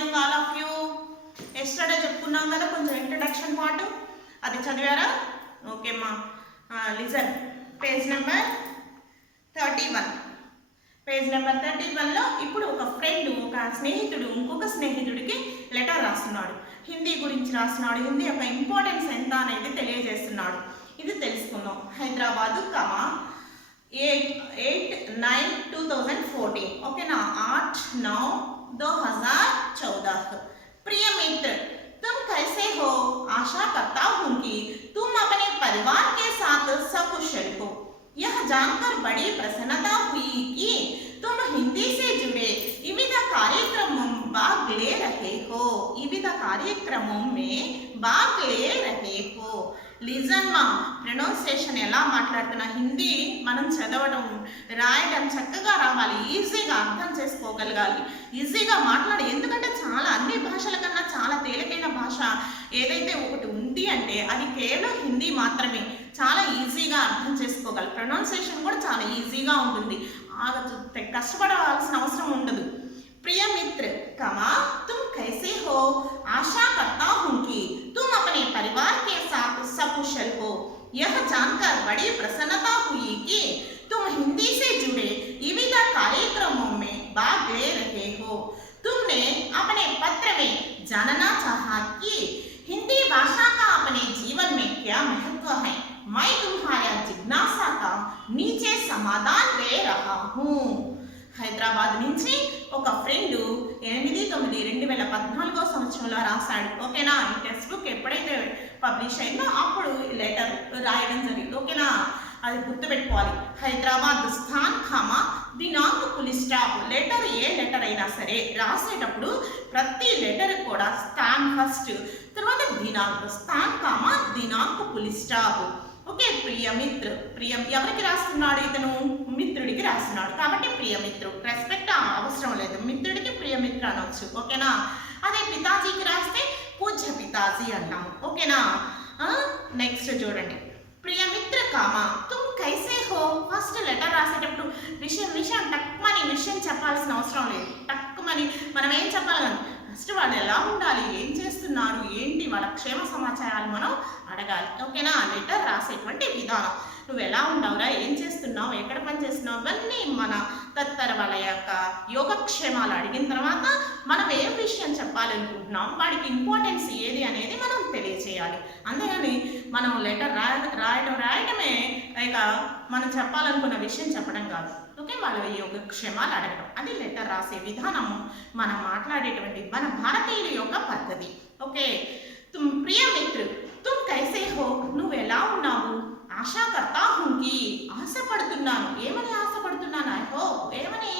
Morning all of you. Yesterday చెప్పుకున్నాం కదా కొంచెం ఇంట్రడక్షన్ పార్ట్, అది చదివారా? ఓకే మా listen. Page number 31. Page number 31లో ఇప్పుడు ఒక ఫ్రెండ్, ఒక స్నేహితుడు ఇంకొక స్నేహితుడికి లెటర్ రాస్తున్నాడు. హిందీ గురించి రాస్తున్నాడు. హిందీ యొక్క ఇంపార్టెన్స్ ఎంత అనేది తెలియజేస్తున్నాడు. ఇది తెలుసుకుందాం. హైదరాబాదు 8/9/2014. ఓకేనా? 8/9/2014. प्रिय मित्र, तुम कैसे हो? आशा करता हूँ कि तुम अपने परिवार के साथ सकुशल हो। यह जानकर बड़ी प्रसन्नता हुई कि तुम हिंदी से जुड़े विविध कार्यक्रमों में भाग ले रहे हो। లిజన్ మా ప్రొనౌన్సియేషన్ ఎలా మాట్లాడుతున్నా, హిందీ మనం చదవడం రాయడం చక్కగా రావాలి, ఈజీగా అర్థం చేసుకోగలగాలి, ఈజీగా మాట్లాడి. ఎందుకంటే చాలా అన్ని భాషల కన్నా చాలా తేలికైన భాష ఏదైతే ఒకటి ఉంది అంటే అది కేవలం హిందీ మాత్రమే. చాలా ఈజీగా అర్థం చేసుకోగలరు. ప్రొనౌన్సియేషన్ కూడా చాలా ఈజీగా ఉంటుంది, కష్టపడాల్సిన అవసరం ఉండదు. प्रिय मित्र, तुम कैसे हो? आशा करता हूँ कि तुम अपने परिवार के साथ सकुशल हो। यह जानकर बड़ी प्रसन्नता हुई कि तुम हिंदी से जुड़े विविध कार्यक्रमों में भाग ले रहे हो। तुमने अपने पत्र में जानना चाहा कि हिंदी भाषा का अपने जीवन में क्या महत्व है। मैं तुम्हारा जिज्ञासा का नीचे समाधान दे रहा हूँ. హైదరాబాద్ నుంచి ఒక ఫ్రెండ్ 8/9/2014 సంవత్సరంలో రాశాడు. ఓకేనా? ఈ టెక్స్ట్ బుక్ ఎప్పుడైతే పబ్లిష్ అయిందో అప్పుడు లెటర్ రాయడం జరిగింది. ఓకేనా? అది గుర్తుపెట్టుకోవాలి. హైదరాబాద్ స్థాన్ దినాంక్ ఫుల్ స్టాప్. లెటర్ ఏ లెటర్ అయినా సరే రాసేటప్పుడు ప్రతి లెటర్ కూడా స్థాన్ ఫస్ట్, తర్వాత దినాంక్, స్థాన్ దినాంక్ ఫుల్ స్టాప్. ఓకే. ప్రియ మిత్ర, ప్రియం ఎవరికి రాస్తున్నాడు? ఇతను మిత్రుడికి రాస్తున్నాడు కాబట్టి ప్రియ మిత్రు. రెస్పెక్ట్ అవసరం లేదు, మిత్రుడికి ప్రియ మిత్ర అనవచ్చు. ఓకేనా? అదే పితాజీకి రాస్తే పూజ్య పితాజీ అన్నాము. ఓకేనా? నెక్స్ట్ చూడండి. ప్రియ మిత్ర తుమ్ కైసే హో. ఫస్ట్ లెటర్ రాసేటప్పుడు విషయం టక్మని విషయం చెప్పాల్సిన అవసరం లేదు. టక్మని మనం ఏం చెప్పాలి కానీ ఫస్ట్ వాళ్ళు ఎలా ఉండాలి, ఏం చేస్తున్నారు, ఏంటి వాళ్ళ క్షేమ సమాచారాలు మనం అడగాలి. ఓకేనా? లెటర్ రాసేటువంటి విధానం. నువ్వు ఎలా ఉన్నావురా, ఏం చేస్తున్నావు, ఎక్కడ పని చేస్తున్నావు, ఇవన్నీ మన తదితర వాళ్ళ యొక్క యోగక్షేమాలు అడిగిన తర్వాత మనం ఏ విషయం చెప్పాలనుకుంటున్నాం, వాడికి ఇంపార్టెన్స్ ఏది అనేది మనం తెలియచేయాలి. అంతేగాని మనం లెటర్ రాయడమే ఇక మనం చెప్పాలనుకున్న విషయం చెప్పడం కాదు. ఓకే? వాళ్ళ యోగక్షేమాలు అడగడం, అది లెటర్ రాసే విధానము, మనం మాట్లాడేటువంటి మన భారతీయుల యొక్క పద్ధతి. ఓకే. ప్రియ మిత్రు, తుమ్ కైసే హో. నువ్వు ఎలా ఉన్నావు? ఆశా కర్తా హూంకి. ఆశపడుతున్నాను. ఏమని ఆశపడుతున్నాను? హో ఏమని?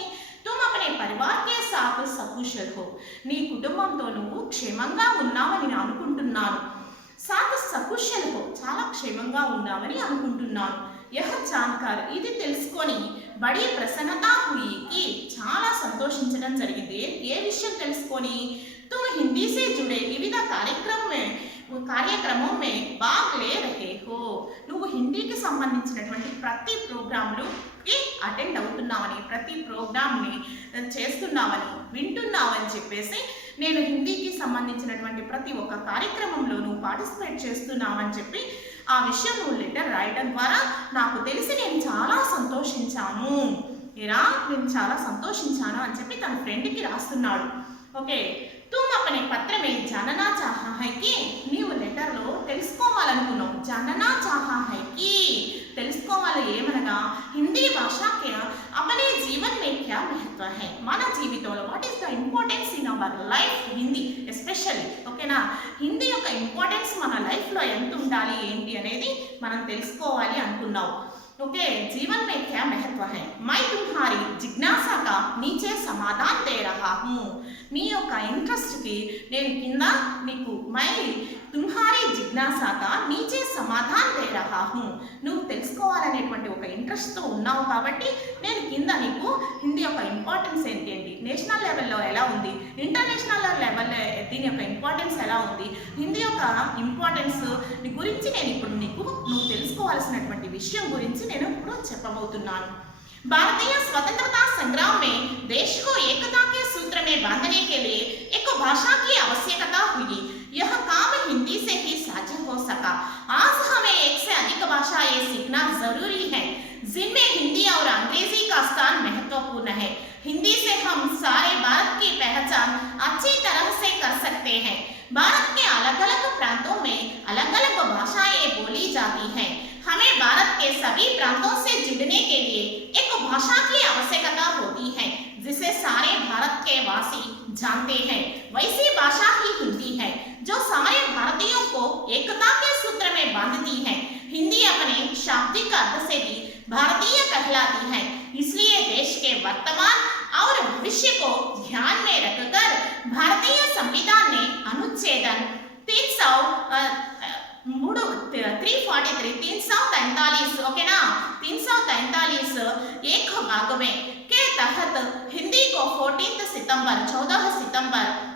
తుమ్ అపనే పరివార్ కే సాత్ సకుశల్ హో. నీ కుటుంబంతో నువ్వు క్షేమంగా ఉన్నావని నేను అనుకుంటున్నాను. సాత్ సకుశల్ హో, చాలా క్షేమంగా ఉన్నావని అనుకుంటున్నాను. యహ్ జాన్కర్, ఇది తెలుసుకొని బడి ప్రసన్నతా హుయికి, చాలా సంతోషించడం జరిగింది. ఏ విషయం తెలుసుకొని? తుమ్ హిందీ సే జుడే వివిధ కార్యక్రమం మే భాగ్ లే రహే హో. నువ్వు హిందీకి సంబంధించినటువంటి ప్రతి ప్రోగ్రాంలుకి అటెండ్ అవుతున్నావని, ప్రతి ప్రోగ్రామ్ని చేస్తున్నావని, వింటున్నావని చెప్పేసి, నేను హిందీకి సంబంధించినటువంటి ప్రతి ఒక్క కార్యక్రమంలో నువ్వు పార్టిసిపేట్ చేస్తున్నావని చెప్పి ఆ విషయం నువ్వు లెటర్ రాయడం ద్వారా నాకు తెలిసి నేను చాలా సంతోషించాను. నేను చాలా సంతోషించాను అని చెప్పి తన ఫ్రెండ్కి రాస్తున్నాడు. ఓకే. తుమ్ అపనే పత్రమే జాననా చాహా హైకి. నీవు లెటర్లో తెలుసుకోవాలనుకున్నావు. జాననా చాహా హైకి, తెలుసుకోవాలి ఏమనగా హిందీ భాషకి అపనే జీవన్ మే క్యా మహత్వ హై. మన జీవితంలో what is the importance in our life, Hindi especially. ఓకేనా? హిందీ యొక్క ఇంపార్టెన్స్ మన లైఫ్లో ఎంత ఉండాలి ఏంటి అనేది మనం తెలుసుకోవాలి అనుకున్నావు. ओके, जीवन में क्या महत्व है? मैं तुम्हारी जिज्ञासा का नीचे समाधान दे रहा हूँ. నీ యొక్క ఇంట్రెస్ట్కి నేను కింద నీకు మై తుమ్హారీ జిజ్ఞాసాగా నీచే సమాధాన్ దే రహా హూ. నువ్వు తెలుసుకోవాలనేటువంటి ఒక ఇంట్రెస్ట్తో ఉన్నావు కాబట్టి నేను కింద నీకు హిందీ యొక్క ఇంపార్టెన్స్ ఏంటి, నేషనల్ లెవెల్లో ఎలా ఉంది, ఇంటర్నేషనల్ లెవెల్లో దీని యొక్క ఇంపార్టెన్స్ ఎలా ఉంది, హిందీ యొక్క ఇంపార్టెన్స్ గురించి నేను ఇప్పుడు నీకు నువ్వు తెలుసుకోవాల్సినటువంటి విషయం గురించి నేను ఇప్పుడు చెప్పబోతున్నాను. भारतीय स्वतंत्रता संग्राम में देश को एकता के सूत्र में बांधने के लिए एक भाषा की आवश्यकता हुई, यह काम हिंदी से ही साझा हो सका। आज हमें एक से अधिक भाषाएं सीखना जरूरी है, जिनमें हिंदी और अंग्रेजी का स्थान महत्वपूर्ण है। हिंदी से हम सारे भारत की पहचान अच्छी तरह से कर सकते हैं। भारत के अलग अलग प्रांतों में अलग अलग भाषाएं बोली जाती हैं। हमें भारत के सभी प्रांतों से जुड़ने के लिए एक भाषा की आवश्यकता होती है, जिसे सारे भारत के वासी जानते हैं। वैसी भाषा ही हिंदी है, जो सारे भारतीयों को एकता के सूत्र में बांधती है। हिंदी अपने शाब्दिक अर्थ से भी भारतीय कहलाती है, इसलिए देश के वर्तमान और भविष्य को ध्यान में रखकर भारतीय संविधान ने अनुच्छेद 343 ओके ना 343 एक भाग में के तहत हिंदी को 14 सितंबर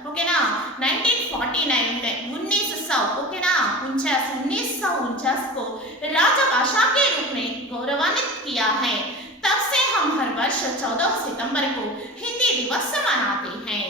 ओके ना 1949 में 1949 को राजभाषा के रूप में गौरवान्वित किया है। तब से हम हर वर्ष 14 सितंबर को हिंदी दिवस मनाते हैं।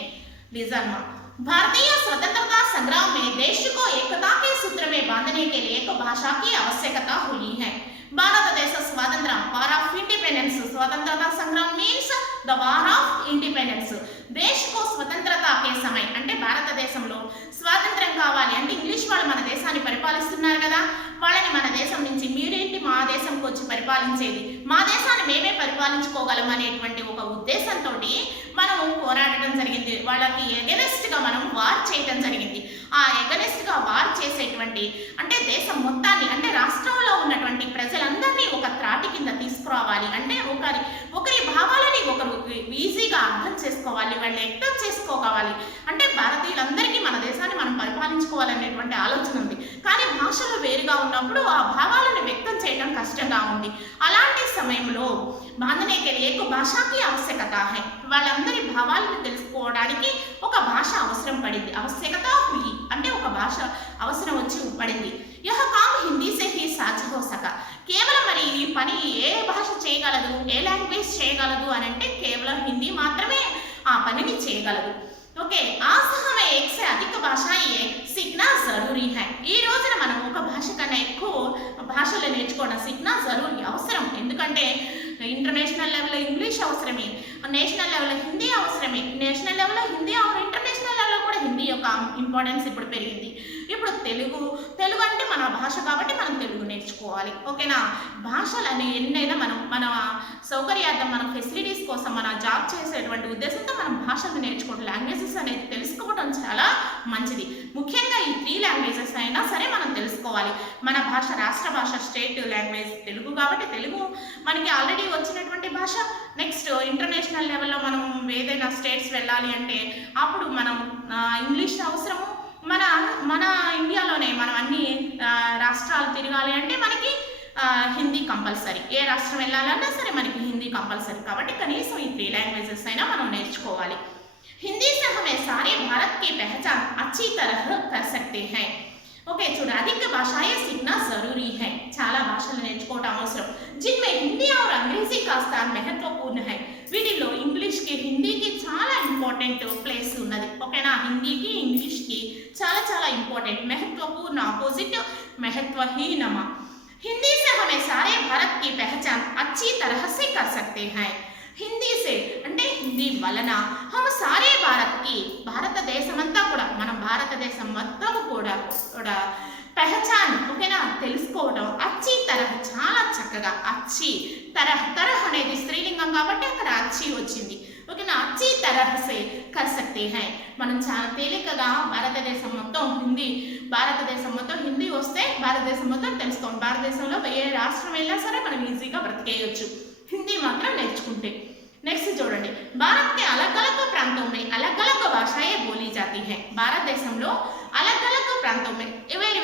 भारतीय स्वतंत्रता संग्राम में देश को एकता के सूत्र में बांधने के लिए एक भाषा की आवश्यकता हुई है। భారతదేశ స్వాతంత్రం వార్ ఆఫ్ ఇండిపెండెన్స్ స్వతంత్రతా సంగ్రాम means the war of independence దేశ్ को स्वतंत्रता के समय అంటే భారతదేశంలో స్వాతంత్రం కావాలి అంటే ఇంగ్లీష్ వాళ్ళు మన దేశాన్ని పరిపాలిస్తున్నారు కదా, వాళ్ళని మన దేశం నుంచి మీరేంటి మా దేశంకి వచ్చి పరిపాలించేది, మా దేశాన్ని మేమే పరిపాలించుకోగలం అనేటువంటి ఒక ఉద్దేశంతో మనం పోరాడడం జరిగింది. వాళ్ళకి ఎగనెస్ట్ గా మనం వార్ చేయడం జరిగింది. ఆ ఎగనెస్ట్ గా వార్ చేసేటువంటి అంటే దేశం మొత్తాన్ని అంటే రాష్ట్రంలో ఉన్నటువంటి ప్రజలందరినీ ఒక త్రాటి కింద తీసుకురావాలి, అంటే ఒకరి భావాలని ఒకరు ఈజీగా అర్థం చేసుకోవాలి, వాళ్ళు వ్యక్తం చేసుకోవాలి, అంటే భారతీయులందరికీ మన దేశాన్ని మనం పరిపాలించుకోవాలనేటువంటి ఆలోచన ఉంది. కానీ భాషలు వేరుగా ఉన్నప్పుడు ఆ భావాలను వ్యక్తం చేయడం కష్టంగా ఉంది. అలాంటి సమయంలో బాంధనే के लिए एक भाषा की आवश्यकता है, వాళ్ళందరి భావాలను తెలుసుకోవడానికి ఒక భాష అవసరం పడింది. आवश्यकता हुई అంటే ఒక భాష అవసరం వచ్చి పడింది. यह काम हिंदी से ही साझा हो सका, కేవలం మరి ఈ పని ఏ భాష చేయగలదు, ఏ లాంగ్వేజ్ చేయగలదు అని అంటే కేవలం హిందీ మాత్రమే ఆ పనిని చేయగలదు. ఓకే, आज हमें एक से अधिक भाषाएं सीखना जरूरी है. ఈ రోజున మనం ఒక భాష కన్నా ఎక్కువ భాషలు నేర్చుకోవడం सीखना जरूरी అవసరం. ఎందుకంటే ఇంటర్నేషనల్ లెవెల్లో ఇంగ్లీష్ అవసరమే, నేషనల్ లెవెల్లో హిందీ అవసరమే. నేషనల్ లెవెల్లో హిందీ और ఇంటర్నేషనల్ లెవెల్లో కూడా హిందీ యొక్క ఇంపార్టెన్స్ ఇప్పుడు పెరిగింది. ఇప్పుడు తెలుగు అంటే మన భాష కాబట్టి మనం తెలుగు నేర్చుకోవాలి. ఓకేనా, భాషలని ఎన్నైనా మనం మన సౌకర్యార్థం మన ఫెసిలిటీస్ కోసం మన జాబ్ చేసేటువంటి ఉద్దేశంతో మనం భాషలు నేర్చుకోవడం, లాంగ్వేజెస్ అనేది తెలుసుకోవడం చాలా మంచిది. ముఖ్యంగా ఈ 3 లాంగ్వేజెస్ అయినా సరే మనం తెలుసుకోవాలి. మన భాష రాష్ట్ర భాష స్టేట్ లాంగ్వేజ్ తెలుగు కాబట్టి తెలుగు మనకి ఆల్రెడీ వచ్చినటువంటి భాష. నెక్స్ట్ ఇంటర్నేషనల్ లెవెల్లో మనం ఏదైనా స్టేట్స్ వెళ్ళాలి అంటే అప్పుడు మనం ఇంగ్లీష్ అవసరము. మన ఇండియాలోనే మనం అన్ని రాష్ట్రాలు తిరగాలి అంటే మనకి హిందీ కంపల్సరీ. ఏ రాష్ట్రం వెళ్ళాలన్నా సరే మనకి హిందీ కంపల్సరీ. కాబట్టి కనీసం ఈ 3 లాంగ్వేజెస్ అయినా మనం నేర్చుకోవాలి. हिंदी से हमें सारे भारत की पहचान अच्छी तरह कर सकते हैं. ओके, చూడ अधिक भाषाएं सीखना जरूरी है, చాలా భాషలు నేర్చుకోవడం అవసరం. जिनमें हिंदी और अंग्रेजी का स्थान महत्वपूर्ण है. వీటిలో ఇంగ్లీష్కి హిందీకి చాలా ఇంపార్టెంట్ ప్లేస్ ఉన్నది. ఓకేనా, హిందీకి ఇంగ్లీష్కి చాలా ఇంపార్టెంట్. महत्वपूर्ण अपोजिट महत्वहीनम. हिंदी से हमें सारे भारत की पहचान अच्छी तरह से कर सकते हैं. హిందీ సే అంటే హిందీ వలన हम सारे भारत की భారతదేశమంతా కూడా మన భారతదేశం మొత్తం కూడా పహచాన్ ఓకేనా తెలుసుకోవడం. అచ్చి తరహ చాలా చక్కగా, అచ్చి తరహ అనేది స్త్రీలింగం కాబట్టి అక్కడ అచ్చి వచ్చింది. ఓకేనా, అచ్చి తరహ సే కర్ సక్తే హై. మనం చాలా తేలికగా భారతదేశం మొత్తం హిందీ వస్తే భారతదేశం మొత్తం తెలుసుకోండి. భారతదేశంలో ఏ రాష్ట్రం వెళ్ళినా సరే మనం ఈజీగా బ్రతికేయచ్చు हिंदी मात्र నేర్చుకుంటే. నెక్స్ట్ చూడండి, భారత్ के अलग-अलग प्रांतों में अलग-अलग भाषाएं बोली जाती हैं. భారతదేశంలో अलग-अलग प्रांतों में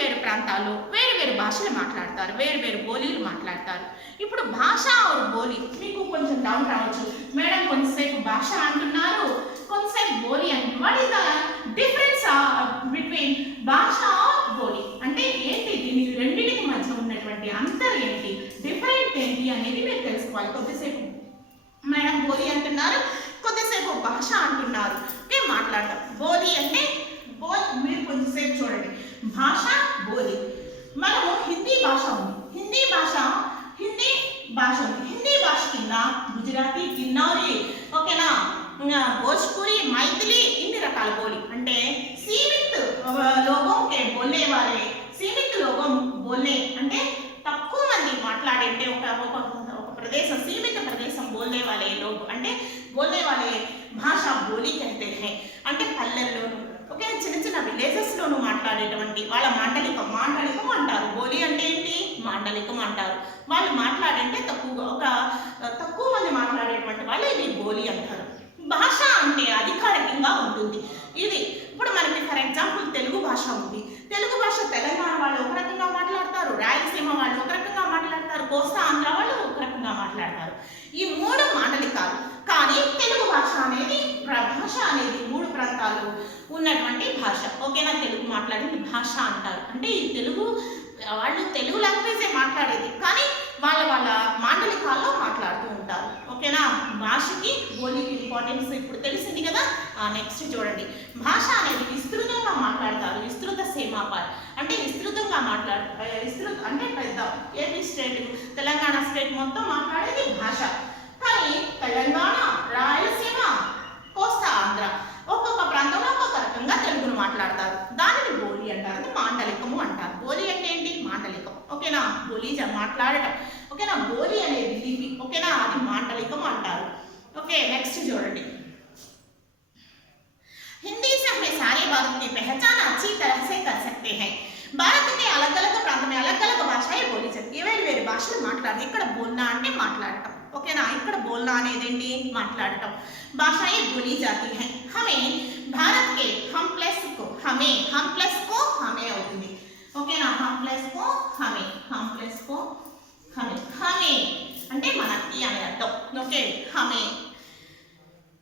వేరు ప్రాంతాల్లో వేరు భాషలు మాట్లాడతారు, వేరు బోలీలు మాట్లాడతారు. ఇప్పుడు భాష और బోలి మీకు కొంచెం డౌన్ రావచ్చు, మేడం కొంచెంసేపు భాష అంటున్నారు, కొంచెంసేపు బోలి అంటున్నారు. What is the difference between భాష और బోలి అంటే ఏంటి, దీని రెండింటికి మధ్య ఉన్నటువంటి అంతరం ఏంటి, డిఫరెంట్ ఏంటి అనేది మీరు తెలుసుకోవాలి. కొద్దిసేపు మేడం బోలి అంటున్నారు, కొద్దిసేపు భాష అంటున్నారు. మాట్లాడతాం. బోలి అంటే మీరు కొంచెంసేపు చూడండి. భాష బోలి. మనము హిందీ భాష ఉంది. హిందీ భాష కింద గుజరాతీ, కిన్నౌరి, ఓకేనా, భోజ్పురి, మైథిలి, ఇన్ని రకాల బోలి. అంటే सीमित लोगों के बोलने वाले, सीमित लोगों बोलने అంటే తక్కువ మంది మాట్లాడే ఒక ప్రదేశం, సీమిత ప్రదేశం बोलने वाले लोग అంటే बोलने वाले భాష బోలి कहते हैं. అంటే పల్లెల్లోను, ఓకే, చిన్న చిన్న విలేజెస్ లోను మాట్లాడేటువంటి వాళ్ళ మాండలికం అంటారు. బోలి అంటే ఏంటి? మాండలికం అంటారు. వాళ్ళు మాట్లాడంటే తక్కువ మంది మాట్లాడేటువంటి వాళ్ళు ఇది బోలి అంటారు. భాష అంటే అధికారికంగా ఉంటుంది. ఇది ఇప్పుడు మనకి ఫర్ ఎగ్జాంపుల్ తెలుగు భాష ఉంది. తెలుగు భాష తెలంగాణ వాళ్ళు ఒక రకంగా మాట్లాడతారు, రాయలసీమ వాళ్ళు ఒక రకంగా మాట్లాడతారు, కోస్తా ఆంధ్ర వాళ్ళు ఒక రకంగా మాట్లాడతారు. ఈ 3 మాండలికాలు. కానీ తెలుగు భాష అనేది మూడు ప్రాంతాలు ఉన్నటువంటి భాష, ఓకేనా. తెలుగు మాట్లాడేది భాష అంటారు. అంటే ఈ వాళ్ళు తెలుగు లాంగ్వేజే మాట్లాడేది, కానీ వాళ్ళ మాండలికాల్లో మాట్లాడుతూ ఉంటారు, ఓకేనా. భాషకి బోలీకి ఇంపార్టెన్స్ ఇప్పుడు తెలిసింది కదా. నెక్స్ట్ చూడండి. భాష అనేది విస్తృతంగా మాట్లాడతారు. విస్తృత సీమాపార్ అంటే విస్తృతంగా అంటే పెద్ద ఏపీ స్టేట్, తెలంగాణ స్టేట్ మొత్తం మాట్లాడేది భాష. కానీ తెలంగాణ, రాయలసీమ, కోస్తా ఆంధ్ర ఒక్కొక్క ప్రాంతంలో ఒక్కొక్క రకంగా తెలుగును మాట్లాడతారు. దానిని బోలి అంటారు. అది మాండలికము అంటారు. బోలి అంటే ఏంటి? మాండలికం, ఓకేనా. బోలి మాట్లాడటం, ఓకేనా. బోలి అనేది లిపి, ఓకేనా, అది మాండలికం అంటారు. ఓకే, నెక్స్ట్ చూడండి. हिंदी से हमें सारे भारत की पहचान अच्छी तरह से कर सकते हैं. भारत के अलग अलग प्रांत में अलग अलग भाषाएं बोली जाती है. వేరు భాషలు మాట్లాడతారు. ఇక్కడ బోల్నా అంటే మాట్లాడటం, ఓకేనా. ఇక్కడ బోల్నా అనేది ఏంటి? మాట్లాడటం. భాషాएं बोली जाती हैं. हमें भारत के हम प्लस को हमें అవుతుంది, ఓకేనా. हम प्लस को हमें అంటే మనకి అనే అర్థం, ఓకే. हमें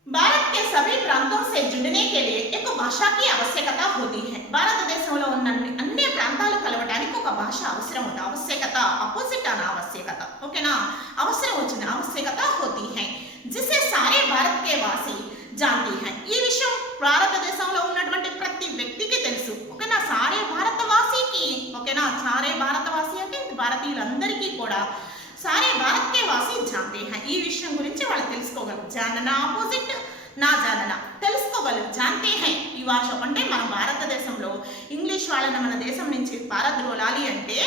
भारत के सभी प्रांतों से जुड़ने के लिए एक भाषा की आवश्यकता होती है. భారతదేశంలో ఉన్న అన్ని ప్రాంతాలు కలవడానికి ఒక భాష అవసరం ఉంది. आवश्यकता अपोजिट आना आवश्यकता, ఓకేనా. అవసరం వచ్చిన आवश्यकता होती है जिसे सारे भारत के वासी जानती हैं. ఈ విషయం భారతదేశంలో ఉన్నటువంటి ప్రతి వ్యక్తికి తెలుసు, ఓకేనా. సారే భారతవాసికి, ఓకేనా. సారే భారతవాసి అంటే భారతీయులందరికీ కూడా సారే భారత్ కే వాసి జానతే హై. ఈ విషయం గురించి వాళ్ళు తెలుసుకోగలరు. జాననా ఆపోజిట్ నా జాననా, తెలుసుకోగలరు. జానతే హై ఈ భాష అంటే మన భారతదేశంలో ఇంగ్లీష్ వాళ్ళని మన దేశం నుంచి పారద్రోలాలి అంటే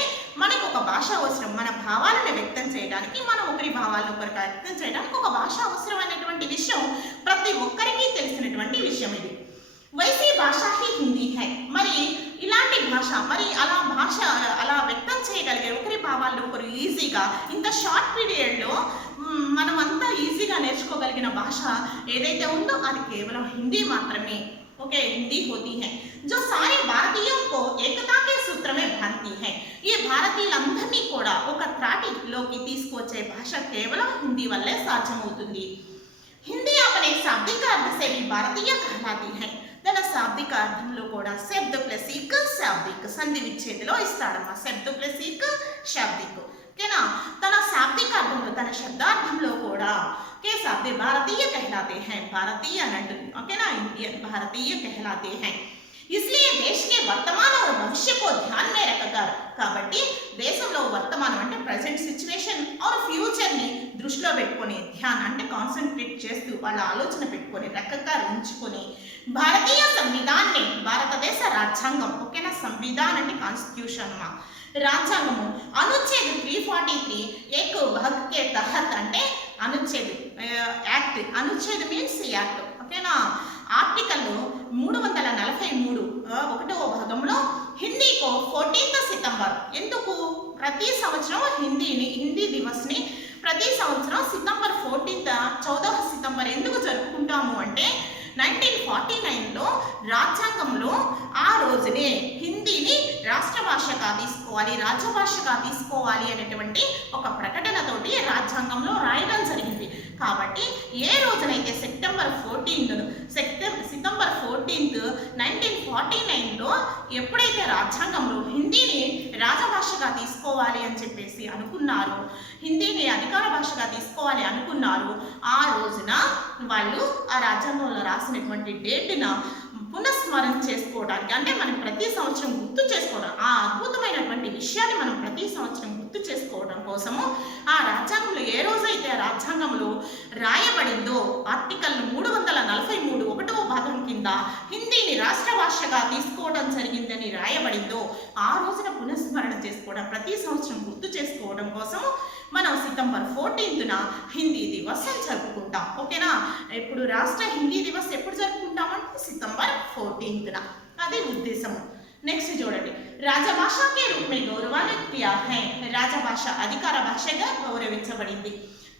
మనకు ఒక భాష అవసరం. మన భావాలను వ్యక్తం చేయడానికి, మనం ఒకరి భావాలను ఒకరికి వ్యక్తం చేయడానికి ఒక భాష అవసరమైనటువంటి విషయం ప్రతి ఒక్కరికి తెలిసినటువంటి విషయం ఇది. వైసీ భాష హీ హిందీ హై. మరి ఇలాంటి భాష, మరి అలా వ్యక్తం చేయగలిగే ఒకరి భావాలను ఒకరు ఈజీగా ఇంత షార్ట్ పీరియడ్లో మనమంతా ఈజీగా నేర్చుకోగలిగిన భాష ఏదైతే ఉందో అది కేవలం హిందీ మాత్రమే, ఓకే. హిందీ హోతీ హై जो सारे भारतीयों को एकता के सूत्र में बांधती है. ఈ భారతీయులందరినీ కూడా ఒక త్రాటిలోకి తీసుకొచ్చే భాష కేవలం హిందీ వల్లే సాధ్యమవుతుంది. హిందీ अपने शाब्दिक अर्थ से भी भारतीय कहलाती है. తన శాబ్దిక అర్థంలో కూడా శబ్ద ప్లస్ ఇక్ శాబ్దిక్ సంధి విచ్ఛేదిలో ఇస్తాడమ్మా. శబ్ద ప్లస్ ఇక్ శాబ్దిక్, ఓకేనా. తన శాబ్దిక అర్థంలో, తన శబ్దార్థంలో కూడా के शब्द भारतीय कहलाते हैं. भारतीय అని అంటుంది, ఓకేనా. इंडियन भारतीय कहलाते हैं. इसलिए देश के वर्तमान और भविष्य को ध्यान में रखकर, కాబట్టి దేశంలో వర్తమానం అంటే ప్రెజెంట్ సిచ్యువేషన్ और ఫ్యూచర్ ని దృష్టిలో పెట్టుకొని, ధ్యాన్ అంటే కాన్సన్ట్రేట్ చేస్తూ వాళ్ళ ఆలోచన పెట్టుకొని రకరకాల ఉంచుకొని భారతీయ సంవిధాన్ని, భారతదేశ రాజ్యాంగం, ఓకేనా. సంవిధాన్ అంటే కాన్స్టిట్యూషన్ మా రాజ్యాంగము అనుచ్ఛేద 343 एक भाग के तहत అంటే అనుచ్ఛేద్ యాక్ట్, అనుచ్ఛేద్ మీన్స్ యాక్ట్, ఓకేనా. ఆర్టికల్ 343 ఒకటవ భాగంలో హిందీకు 14th సితంబర్, ఎందుకు ప్రతి సంవత్సరం హిందీ దివస్ని ప్రతి సంవత్సరం సితంబర్ 14th సితంబర్ ఎందుకు జరుపుకుంటాము అంటే 1949లో రాజ్యాంగంలో ఆ రోజునే హిందీని రాష్ట్ర భాషగా తీసుకోవాలి, రాజ్యభాషగా తీసుకోవాలి అనేటువంటి ఒక ప్రకటనతోటి రాజ్యాంగంలో రాయడం జరిగింది. కాబట్టి ఏ రోజునైతే సితంబర్ 14th 1949 1949లో ఎప్పుడైతే రాజ్యాంగంలో హిందీని రాజభాషగా తీసుకోవాలి అని చెప్పేసి అనుకున్నారో, హిందీని అధికార భాషగా తీసుకోవాలి అనుకున్నారో, ఆ రోజున వాళ్ళు ఆ రాజ్యాంగంలో రాసినటువంటి డేట్న పునఃస్మరణ చేసుకోవడానికి, అంటే మనం ప్రతి సంవత్సరం గుర్తు చేసుకోవడం, ఆ అద్భుతమైనటువంటి విషయాన్ని మనం ప్రతి సంవత్సరం గుర్తు చేసుకోవడం కోసము ఆ రాజ్యాంగంలో ఏ రోజైతే ఆ రాజ్యాంగంలో రాయబడిందో ఆర్టికల్ 343 ఒకటవ భాగం కింద హిందీని రాష్ట్ర భాషగా తీసుకోవడం జరిగిందని రాయబడిందో, ఆ రోజున పునఃస్మరణ చేసుకోవడం, ప్రతి సంవత్సరం గుర్తు చేసుకోవడం కోసము మనం సెప్టెంబర్ 14న హిందీ దివస్ అని జరుపుకుంటాం. ఓకేనా? ఇప్పుడు రాష్ట్ర హిందీ దివస్ ఎప్పుడు జరుపుకుంటామంటే సెప్టెంబర్ 14న. అది ఉద్దేశము. నెక్స్ట్ చూడండి, రాజభాషా కే రూప్ మే గౌరవాన్విత్ కియా హై. రాజభాష అధికార భాషగా గౌరవించబడింది.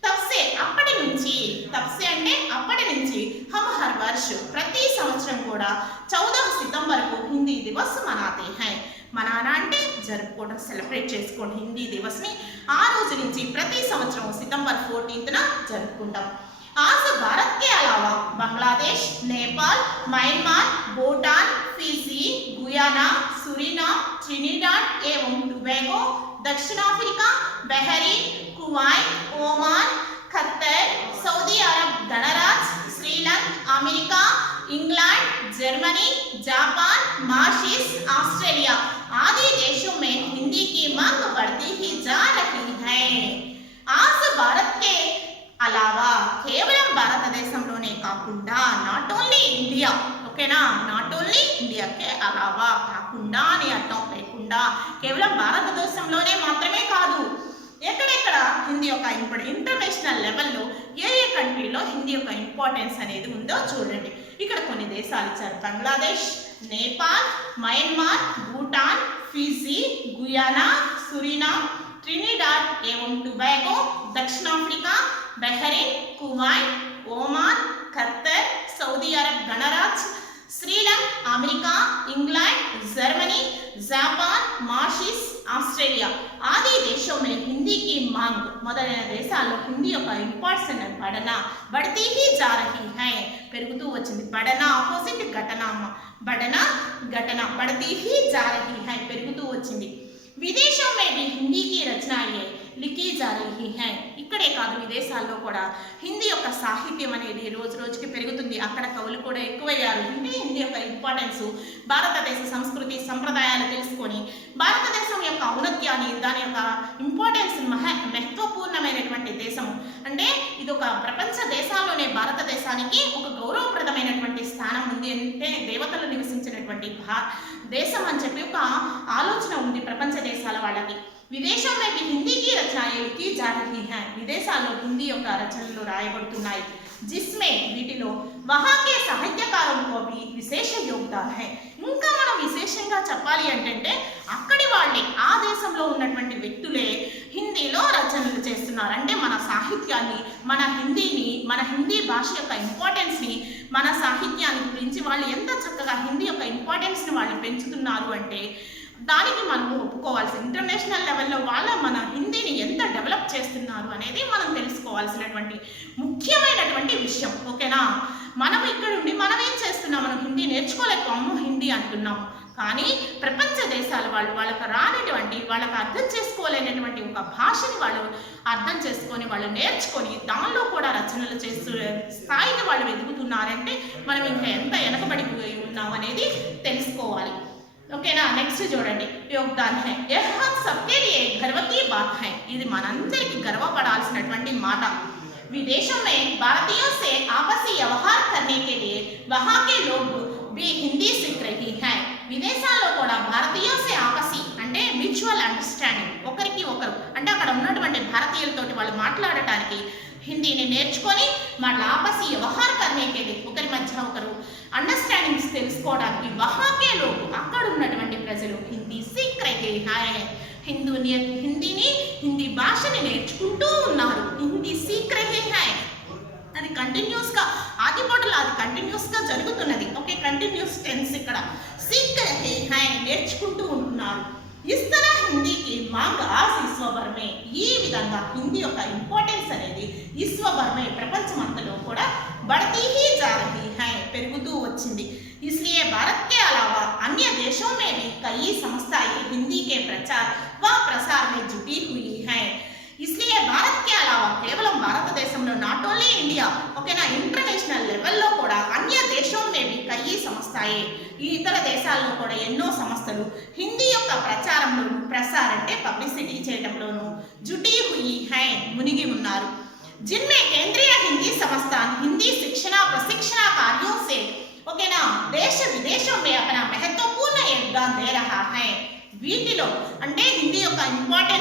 తబ్సే అప్పటి నుంచి, తబ్సే అంటే అప్పటి నుంచి, హమ్ హర్ వర్ష్ ప్రతి సంవత్సరం కూడా 14 సితంబర్కు హిందీ దివస్ మనాతే హై. మనానా అంటే జరుపుకోవడం, సెలబ్రేట్ చేసుకోండి హిందీ దివస్ని. ఆ రోజు నుంచి ప్రతి సంవత్సరం సెప్టెంబర్ 14న జరుపుకుంటాం. आज भारत के अलावा Bangladesh, Nepal, Myanmar, Bhutan, Fiji, Guyana, Suriname, Trinidad एवं टोबैगो, दक्षिण Africa, Bahrain, Kuwait, Oman, Qatar, Saudi Arab गणराज्य, Sri Lanka, America, England, Germany, Japan, Mauritius, Australia आदि देशों में हिंदी की मांग बढ़ती ही जा रही है. आज भारत के అలావా కేవలం భారతదేశంలోనే కాకుండా, నాట్ ఓన్లీ ఇండియా, ఓకేనా, నాట్ ఓన్లీ ఇండియాకే అలావా కాకుండా అని అర్థం, లేకుండా కేవలం భారతదేశంలోనే మాత్రమే కాదు, ఎక్కడెక్కడ హిందీ యొక్క ఇంటర్నేషనల్ లెవెల్లో ఏ ఏ కంట్రీలో హిందీ యొక్క ఇంపార్టెన్స్ అనేది ఉందో చూడండి. ఇక్కడ కొన్ని దేశాలు ఇచ్చారు: Bangladesh, Nepal, Myanmar, Bhutan, Fiji, Guyana, Suriname, Trinidad एवं टोबैगो, दक्षिण Africa, Bahrain, Kuwait, Oman, Qatar, Saudi Arab गणराज्य, Sri Lanka, America, England, Germany, Japan, Mauritius, Australia आदि देशों में हिंदी की मांग మొదలైన దేశాల్లో హిందీ యొక్క ఇంపార్టెన్స్ बढ़ती ही जा रही है, పెరుగుతూ వచ్చింది. బడనా ఆపోజిట్ ఘటన, బడనా ఘటన, बढ़ती ही जा रही है, పెరుగుతూ వచ్చింది. విదేశం में भी हिंदी की रचनाएं लिखी जा रही हैं. ఇక్కడే కాదు, విదేశాల్లో కూడా హిందీ యొక్క సాహిత్యం అనేది రోజు రోజుకి పెరుగుతుంది. అక్కడ కవులు కూడా ఎక్కువయ్యారు. హిందీ యొక్క ఇంపార్టెన్స్, భారతదేశ సంస్కృతి సంప్రదాయాలు తెలుసుకొని భారతదేశం యొక్క ఔన్నత్యాన్ని, దాని యొక్క ఇంపార్టెన్స్, మహత్వపూర్ణమైనటువంటి దేశము అంటే ఇది ఒక ప్రపంచ దేశాల్లోనే భారతదేశానికి ఒక గౌరవప్రదమైనటువంటి స్థానం ఉంది. అంటే దేవతలు నివసించినటువంటి దేశం అని చెప్పి ఒక ఆలోచన ఉంది ప్రపంచ దేశాల వాళ్ళకి. విదేశం में भी हिंदी की रचनाएं लिखी जा रही हैं. విదేశాల్లో హిందీ యొక్క రచనలు రాయబడుతున్నాయి. जिसमें వీటిలో वहाँ के साहित्यकारों को भी विशेष योगदान है. ఇంకా మనం విశేషంగా చెప్పాలి అంటే అక్కడి వాళ్ళే, ఆ దేశంలో ఉన్నటువంటి వ్యక్తులే హిందీలో రచనలు చేస్తున్నారు. అంటే మన సాహిత్యాన్ని, మన హిందీని, మన హిందీ భాష యొక్క ఇంపార్టెన్స్ని, మన సాహిత్యాన్ని గురించి వాళ్ళు ఎంత చక్కగా హిందీ యొక్క ఇంపార్టెన్స్ని వాళ్ళు పెంచుతున్నారు అంటే దానికి మనము ఒప్పుకోవాల్సి, ఇంటర్నేషనల్ లెవెల్లో వాళ్ళ మన హిందీని ఎంత డెవలప్ చేస్తున్నారు అనేది మనం తెలుసుకోవాల్సినటువంటి ముఖ్యమైనటువంటి విషయం. ఓకేనా? మనం ఇక్కడ ఉండి మనం ఏం చేస్తున్నాం, మనం హిందీ నేర్చుకోలేకపోయాము, హిందీ అంటున్నాము. కానీ ప్రపంచ దేశాల వాళ్ళు, వాళ్ళకి రానిటువంటి, వాళ్ళకి అర్థం చేసుకోలేనటువంటి ఒక భాషని వాళ్ళు అర్థం చేసుకొని, వాళ్ళు నేర్చుకొని దానిలో కూడా రచనలు చేస్తూ స్థాయికి వాళ్ళు ఎదుగుతున్నారంటే మనం ఇంకా ఎంత వెనకబడిపోయి ఉన్నాం అనేది తెలుసుకోవాలి. ఓకేనా? నెక్స్ట్ చూడండి, యోగదాన్ హై. యహ్ హమ్ సబ్కే లియే గర్వ కీ బాత్ హై. ఇది మనందరికీ గర్వపడాల్సినటువంటి మాట. विदेशों में भारतीयों से आपसी व्यवहार करने के लिए वहाँ के लोग भी हिंदी सीख रही हैं. విదేశాల్లో కూడా భారతీయుల సే ఆపసి అంటే మ్యూచువల్ అండర్స్టాండింగ్, ఒకరికి ఒకరు అంటే అక్కడ ఉన్నటువంటి భారతీయులతోటి వాళ్ళు మాట్లాడటానికి హిందీని నేర్చుకొని వాళ్ళ ఆపసి వ్యవహార కర్నేకే, ఒకరి మధ్య ఒకరు అండర్స్టాండింగ్స్ తెలుసుకోవడానికి వహాకే లోగు, అక్కడ ఉన్నటువంటి ప్రజలు హిందీ సీక్ రహే హై. హిందీని, హిందీ భాషని నేర్చుకుంటూ ఉన్నారు. హిందీ సీక్ రహే హై, అది కంటిన్యూస్గా ఆదిపోటలో అది కంటిన్యూస్గా జరుగుతున్నది. ఓకే, కంటిన్యూస్ టెన్స్ ఇక్కడ. సీక్ రహే హై, నేర్చుకుంటూ ఉంటున్నారు. इस तरह हिंदी की मांग आज विश्वभर में, ఈ విధంగా హిందీ యొక్క ఇంపార్టెన్స్ అనేది విశ్వభర్ में ప్రపంచమంతలో కూడా बढ़ती ही जा रही है, పెరుగుతూ వచ్చింది. इसलिए भारत के अलावा संस्थाएं हिंदी के प्रचार व प्रसार में जुटी हुई हैं। इसलिए भारत के अलावा केवल భారతదేశంలో నాట్ ఓన్లీ ఇండియా ఓకేనా ఇంటర్నేషనల్ లెవెల్లో కూడా అన్య దేశం में भी कई సంస్థాయే ఈ ఇతర దేశాల్లో కూడా ఎన్నో సంస్థలు హిందీ యొక్క ప్రచారంలోను ప్రసార్ అంటే పబ్లిసిటీ చేయడంలోను जुटी हुई हैं మునిగి ఉన్నారు। जिनमें केंद्रीय हिंदी संस्थान हिंदी शिक्षण प्रशिक्षण कार्यों से ओकेना देश विदेशों में अपना महत्वपूर्ण योगदान दे रहा है। వీటిలో అంటే హిందీ యొక్క ఇంపార్టెన్స్